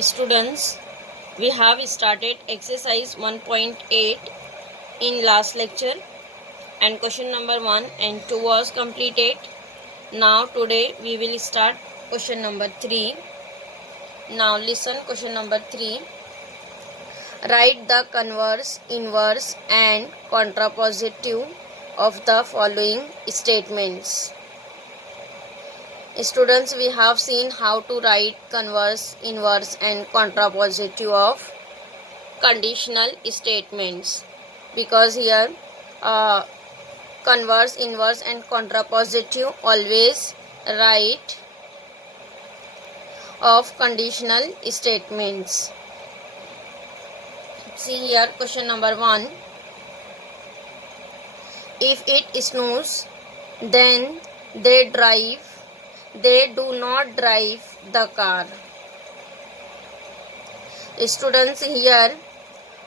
Students, we have started exercise 1.8 in last lecture and question number 1 and 2 was completed. Now today we will start question number 3. Now listen question number 3. Write the converse, inverse and contrapositive of the following statements. Students, we have seen how to write converse, inverse and contrapositive of conditional statements, because here converse, inverse and contrapositive always write of conditional statements. See here question number 1. If it snows, then they do not drive the car. Students, here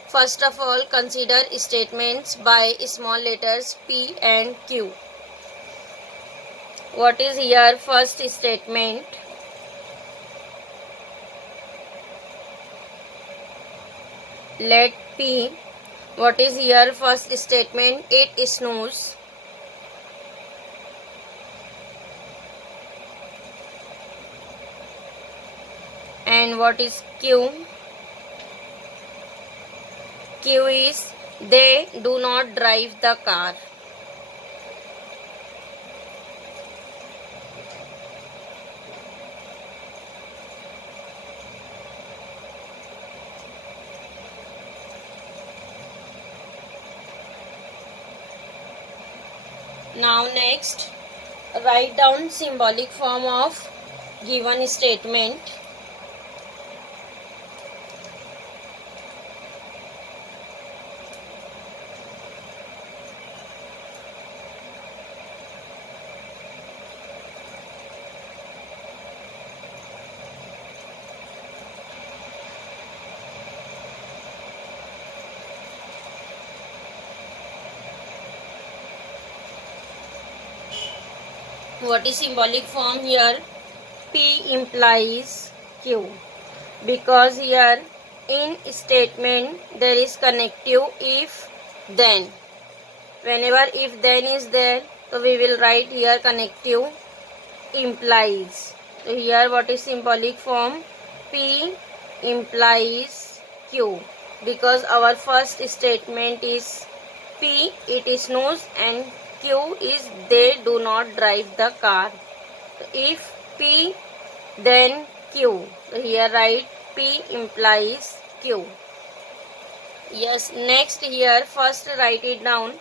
first of all consider statements by small letters P and Q. What is here first statement? Let P. What is here first statement? It snows. And what is Q? Q is they do not drive the car. Now next, write down symbolic form of given statement. What is symbolic form here? P implies Q, because here in statement there is connective if then. Whenever if then is there, so we will write here connective implies. So here what is symbolic form? P implies Q, because our first statement is P, it snows, and Q is they do not drive the car. So if P then Q. So here write P implies Q. Yes, next here first write it down.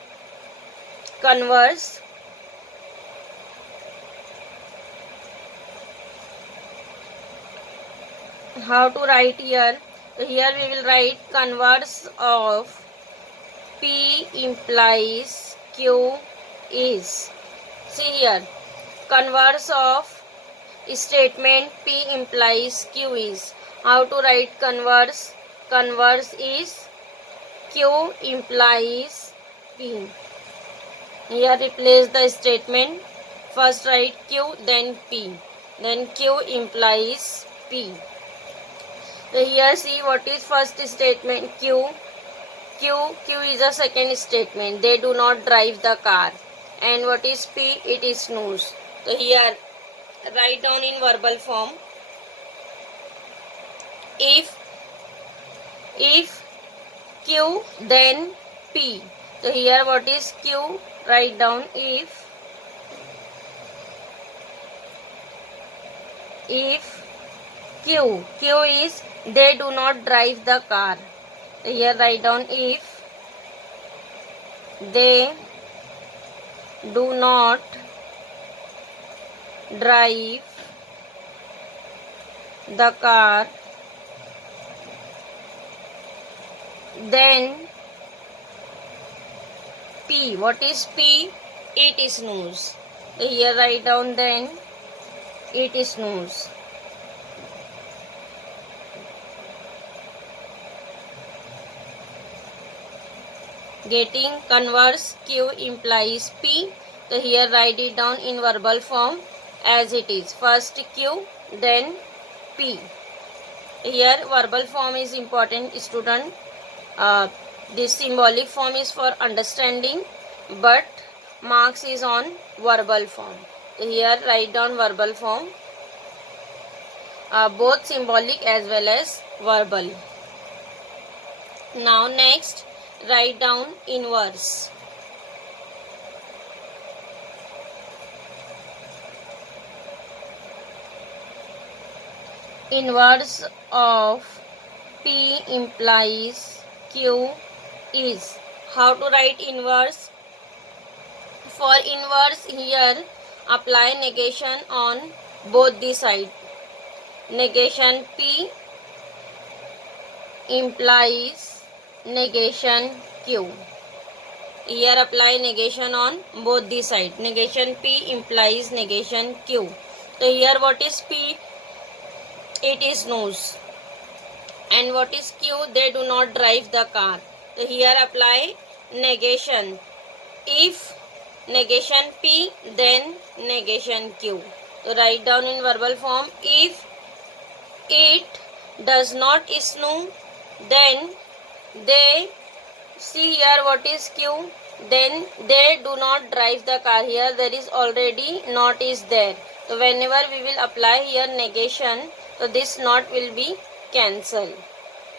Converse. How to write here? So here we will write converse of P implies Q is. See here, converse of statement P implies Q is. How to write converse? Converse is Q implies P. Here replace the statement. First write Q, then P. Then Q implies P. So here see what is first statement? Q. Q is a second statement. They do not drive the car. And what is P? It snows. So here write down in verbal form. If Q then P. So here what is Q? Write down if Q is they do not drive the car. So here write down if they do not drive the car, then P. What is P? It snows. So here write down then it snows. Getting converse Q implies P. So here write it down in verbal form as it is. First Q, then P. Here verbal form is important, student. This symbolic form is for understanding, but marks is on verbal form. Here write down verbal form, both symbolic as well as verbal. Now next, write down inverse. Inverse of P implies Q is. How to write inverse? For inverse, here apply negation on both the side. Negation P implies negation Q. Here apply negation on both the side. Negation P implies negation Q. So here what is P? It is nose. And what is Q? They do not drive the car. So here apply negation. If negation P, then negation Q. So write down in verbal form. If it does not snow, then they, see here what is Q, then they do not drive the car. Here there is already not is there. So whenever we will apply here negation, so this not will be cancelled,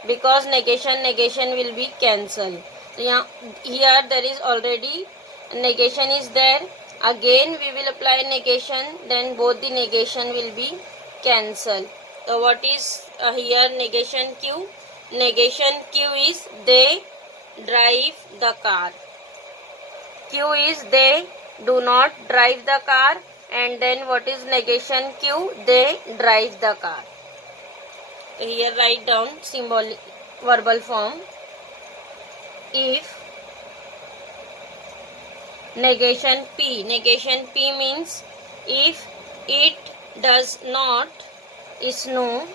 because negation will be cancelled. So here there is already negation is there. Again we will apply negation, then both the negation will be cancelled. So what is here negation Q? Negation Q is they drive the car. Q is they do not drive the car, and then what is negation Q? They drive the car. So here write down symbolic verbal form. If negation P means if it does not snow,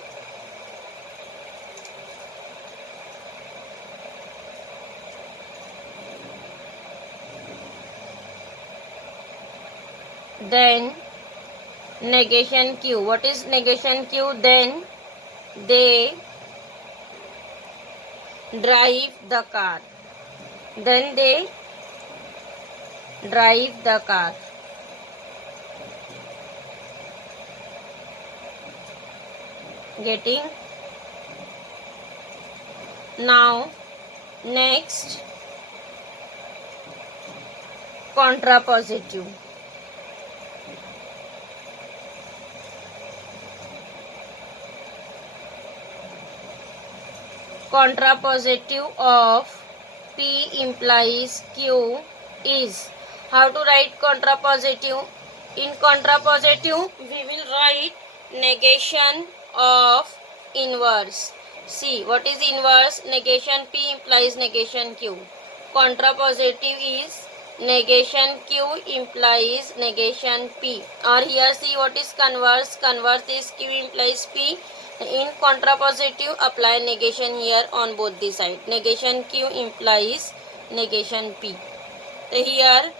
then negation Q. What is negation Q? Then they drive the car. Then they drive the car. Getting? Now next, contrapositive. Contrapositive of P implies Q is. How to write contrapositive? In contrapositive, we will write negation of inverse. See, what is inverse? Negation P implies negation Q. Contrapositive is negation Q implies negation P. Or here see what is converse. Converse is Q implies P. In contrapositive, apply negation here on both the side. Negation Q implies negation P. So here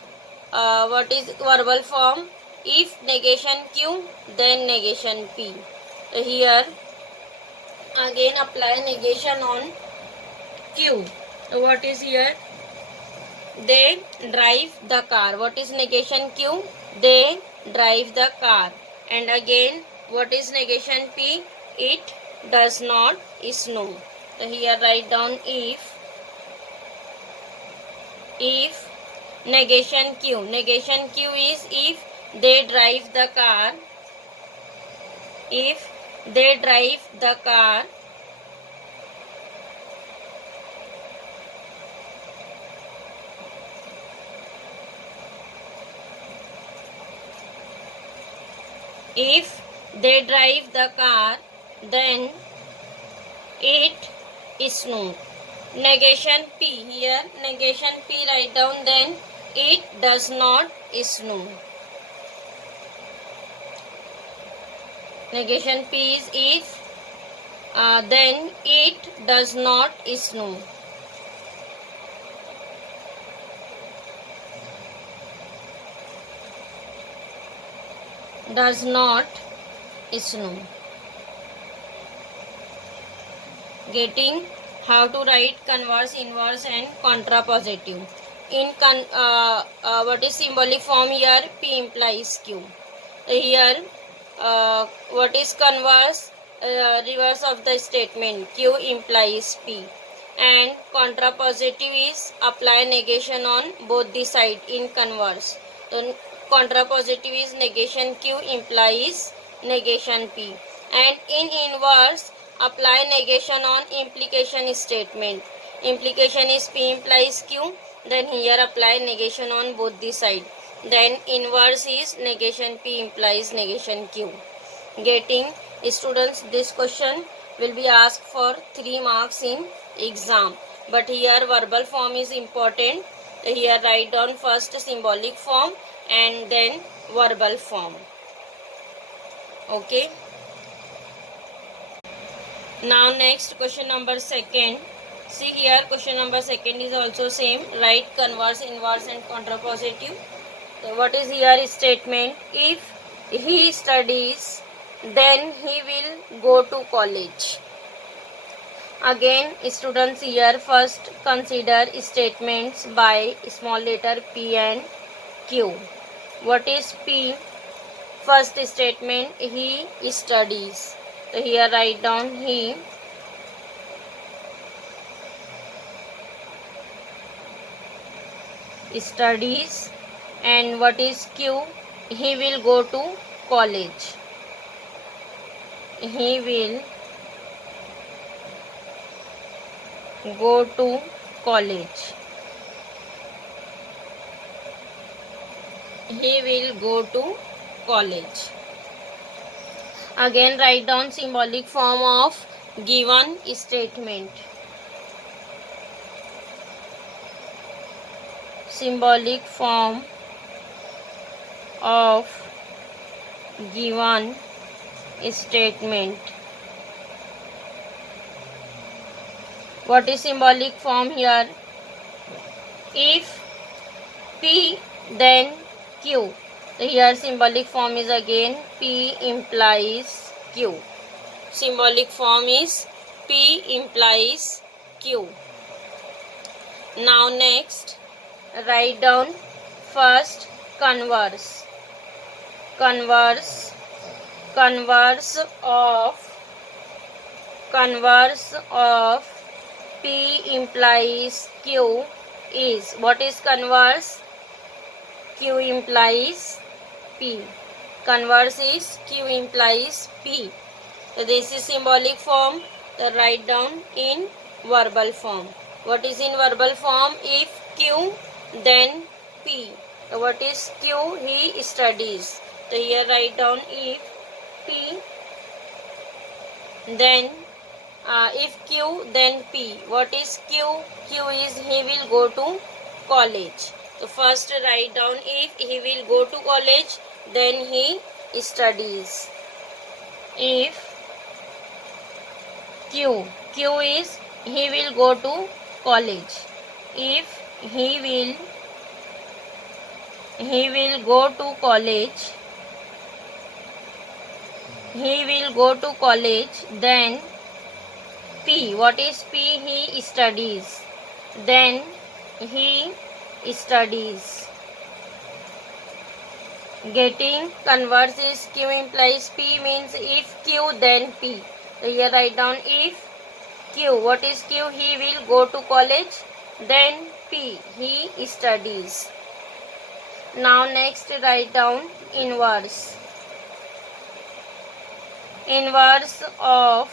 what is verbal form? If negation Q, then negation P. So here again apply negation on Q. So what is here? They drive the car. What is negation Q? They drive the car. And again what is negation P? It does not snow. So here write down if negation Q. Negation Q is if they drive the car. If they drive the car, if they drive the car, then it snow. Negation P, here negation P write down, then it does not snow. Negation P is if, then it does not snow. Does not snow. Getting how to write converse, inverse and contrapositive. In what is symbolic form here? P implies Q. Here what is converse? Reverse of the statement. Q implies P. And contrapositive is apply negation on both the side in converse. So contrapositive is negation Q implies negation P. And in inverse apply negation on implication statement. Implication is P implies Q. Then here apply negation on both the side. Then inverse is negation P implies negation Q. Getting students, this question will be asked for 3 marks in exam. But here verbal form is important. Here write down first symbolic form and then verbal form. Okay. Now next question number second. See here question number second is also same. Write converse, inverse and contrapositive. So what is here statement? If he studies, then he will go to college. Again students, here first consider statements by small letter P and Q. What is P? First statement, he studies. So here write down he studies. And what is Q? He will go to college. He will go to college. He will go to college. Again write down symbolic form of given statement. Symbolic form of given statement. What is symbolic form here? If P, then Q. So here symbolic form is again P implies Q. Symbolic form is P implies Q. Now next write down first converse. Converse of P implies Q is, what is converse? Q implies P. Converse is Q implies P. So this is symbolic form. So write down in verbal form. What is in verbal form? If Q, then P. So what is Q? He studies. So here write down if P, then if Q, then P. What is Q? Q is he will go to college. So first write down if he will go to college, then he studies. If Q is he will go to college. If he will go to college, then P. What is P? He studies. Then he studies. Getting converse is Q implies P means if Q, then P. So here write down if Q. What is Q? He will go to college. Then P. He studies. Now next write down inverse. Inverse of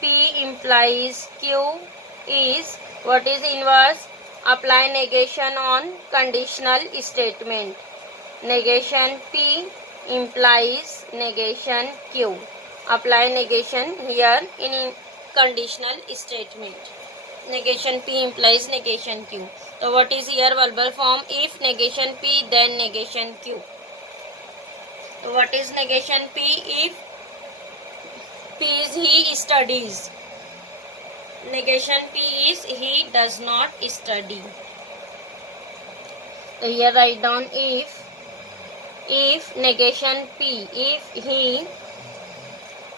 P implies Q is, what is inverse? Apply negation on conditional statement. Negation P implies negation Q. Apply negation here in conditional statement. Negation P implies negation Q. So what is here verbal form? If negation P, then negation Q. So what is negation P? If P is he studies. Negation P is he does not study. So here write down if negation P, if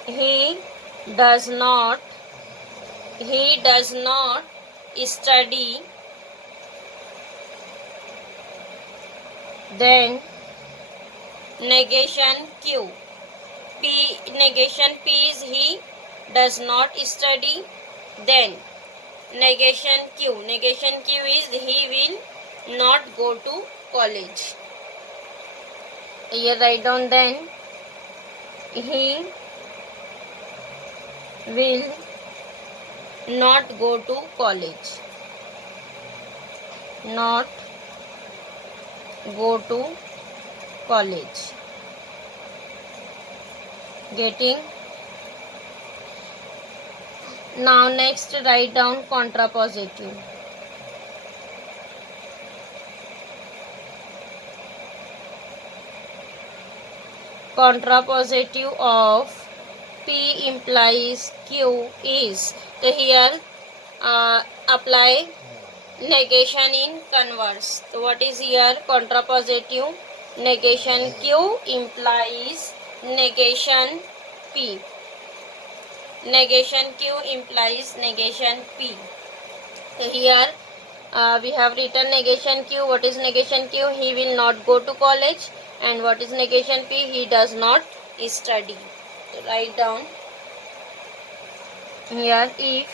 he does not he does not study, then negation Q. Negation P is he does not study, then negation Q. Negation Q is he will not go to college. Here write down then he will not go to college. Not go to college. Getting? Now next write down contrapositive. Contrapositive of P implies Q is. So here apply negation in converse. So what is here contrapositive? Negation Q implies negation P. Negation Q implies negation P. So here we have written negation Q. What is negation Q? He will not go to college. And what is negation P? He does not study. So write down here if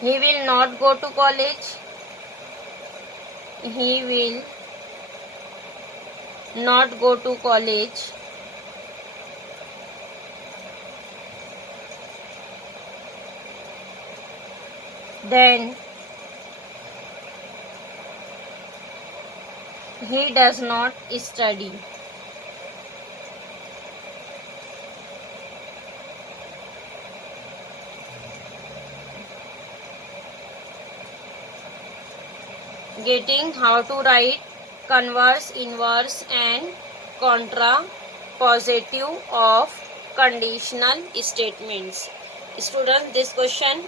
he will not go to college, he will not go to college, then he does not study. Getting how to write converse, inverse and contrapositive of conditional statements. Students, this question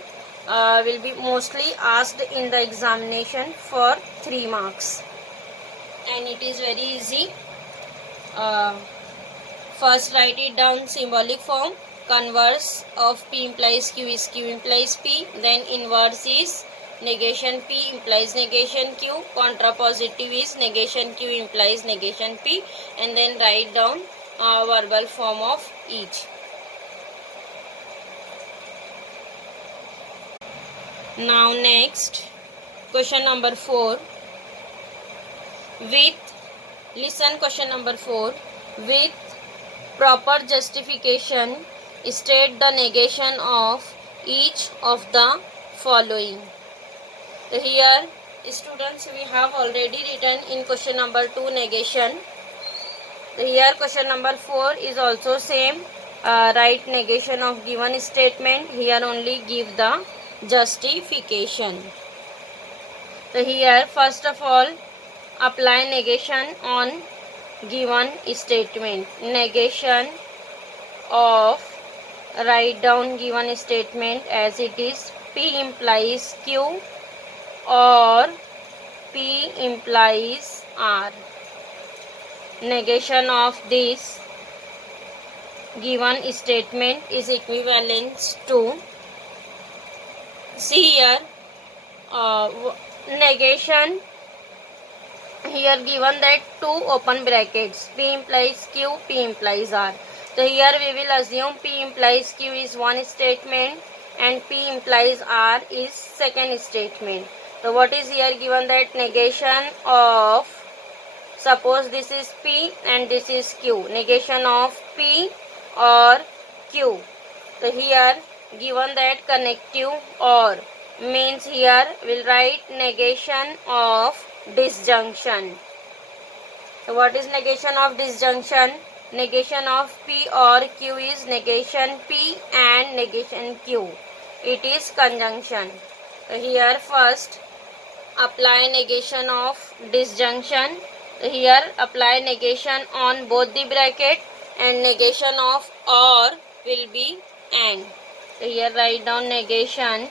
will be mostly asked in the examination for 3 marks. And it is very easy. First write it down symbolic form. Converse of P implies Q is Q implies P. Then inverse is negation P implies negation Q. Contrapositive is negation Q implies negation P. And then write down verbal form of each. Now next question number 4. Listen question number 4. With proper justification, state the negation of each of the following. So here, students, we have already written in question number 2 negation. So here question number 4 is also same. Write negation of given statement. Here only give the justification. So here first of all apply negation on given statement. Negation of, write down given statement as it is P implies Q or P implies R. Negation of this given statement is equivalent to, see here negation here given that 2 open brackets P implies Q, P implies R. So here we will assume P implies Q is one statement and P implies R is second statement. So what is here given that negation of, suppose this is P and this is Q, negation of P or Q. So here given that connective or means here we'll write negation of disjunction. So what is negation of disjunction? Negation of P or Q is negation P and negation Q. It is conjunction. So here first apply negation of disjunction. So here apply negation on both the bracket and negation of or will be and. So here write down negation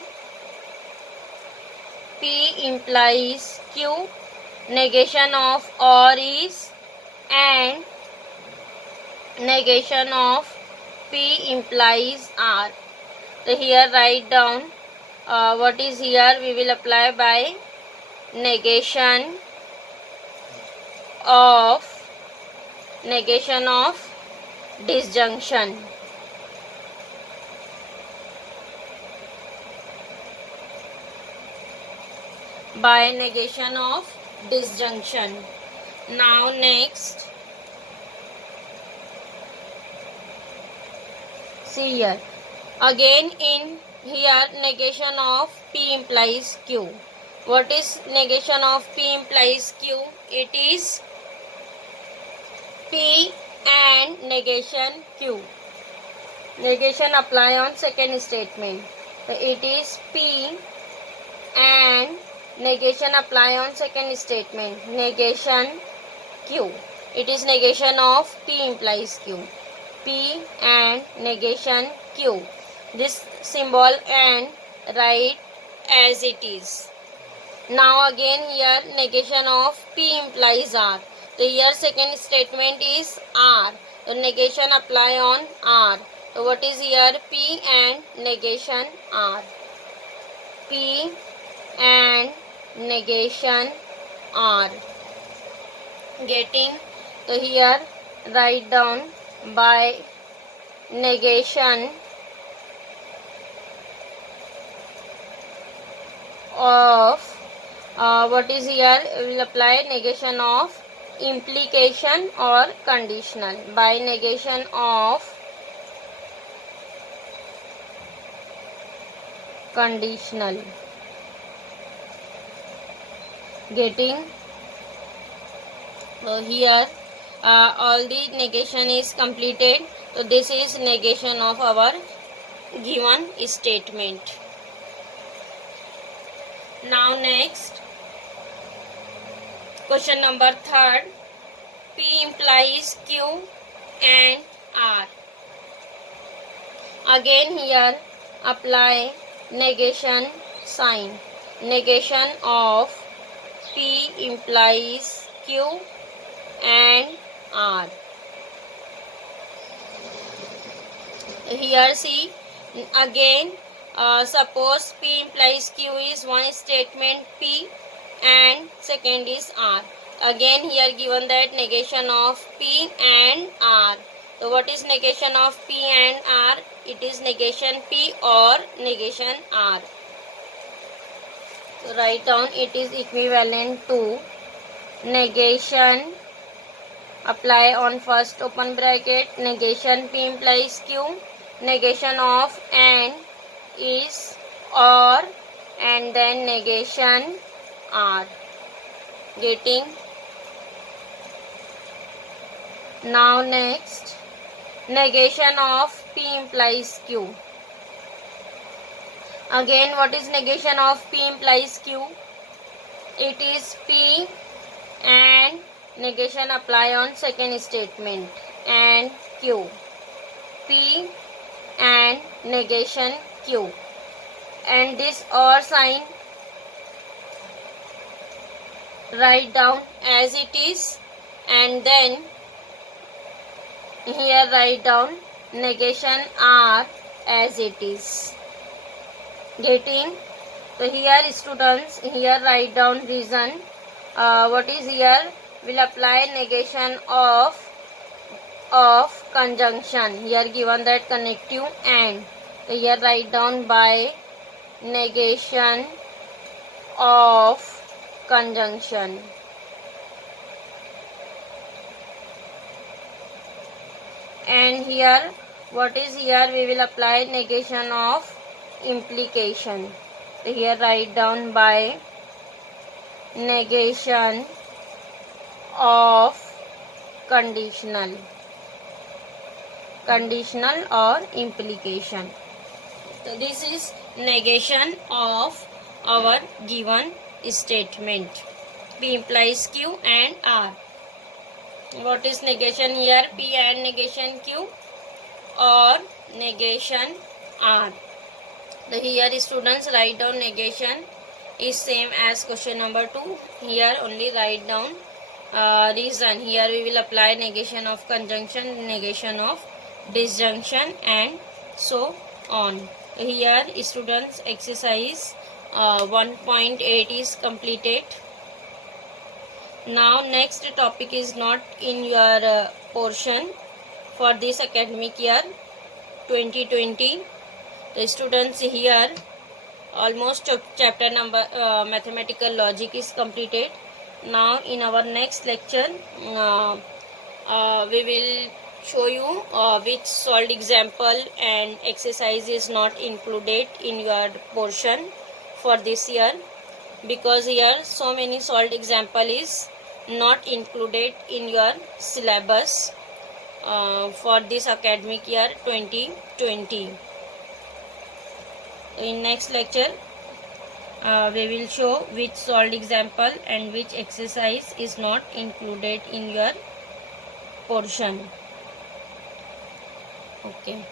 P implies Q, negation of or is and, negation of P implies R. So here write down what is here. We will apply by negation of disjunction. By negation of disjunction. Now next, see here. Again in here negation of P implies Q. What is negation of P implies Q? It is P and negation Q. Negation apply on second statement. So it is P and negation apply on second statement. Negation Q. It is negation of P implies Q. P and negation Q. This symbol and write as it is. Now again here negation of P implies R. So here second statement is R. So negation apply on R. So what is here? P and negation R. P and negation R. Getting? So here write down by negation of what is here? We will apply negation of implication or conditional. By negation of conditional. Getting? So here all the negation is completed. So this is negation of our given statement. Now next, question number 3. P implies Q and R. Again here apply negation sign. Negation of P implies Q and R. Here see again, suppose P implies Q is one statement P and second is R. Again here given that negation of P and R. So what is negation of P and R? It is negation P or negation R. So write down it is equivalent to negation apply on first open bracket, negation P implies Q, negation of N is or, and then negation R. Getting? Now next, negation of P implies Q. Again what is negation of P implies Q? It is P and negation apply on second statement and Q. P and negation Q. And this or sign write down as it is, and then here write down negation R as it is. Getting? So here students, here write down reason. What is here? Will apply negation of conjunction. Here given that connective and. So here write down by negation of conjunction. And here what is here? We will apply negation of implication. So here write down by negation of conditional or implication. So this is negation of our given statement. P implies Q and R. What is negation here? P and negation Q or negation R. So here students write down negation is same as question number 2. Here only write down reason. Here we will apply negation of conjunction, negation of disjunction, and so on. Here students exercise 1.8 is completed. Now next topic is not in your portion for this academic year 2020. The students here almost chapter number mathematical logic is completed. Now in our next lecture we will show you which solved example and exercise is not included in your portion for this year, because here so many solved example is not included in your syllabus for this academic year 2020. In next lecture we will show which solved example and which exercise is not included in your portion. Okay.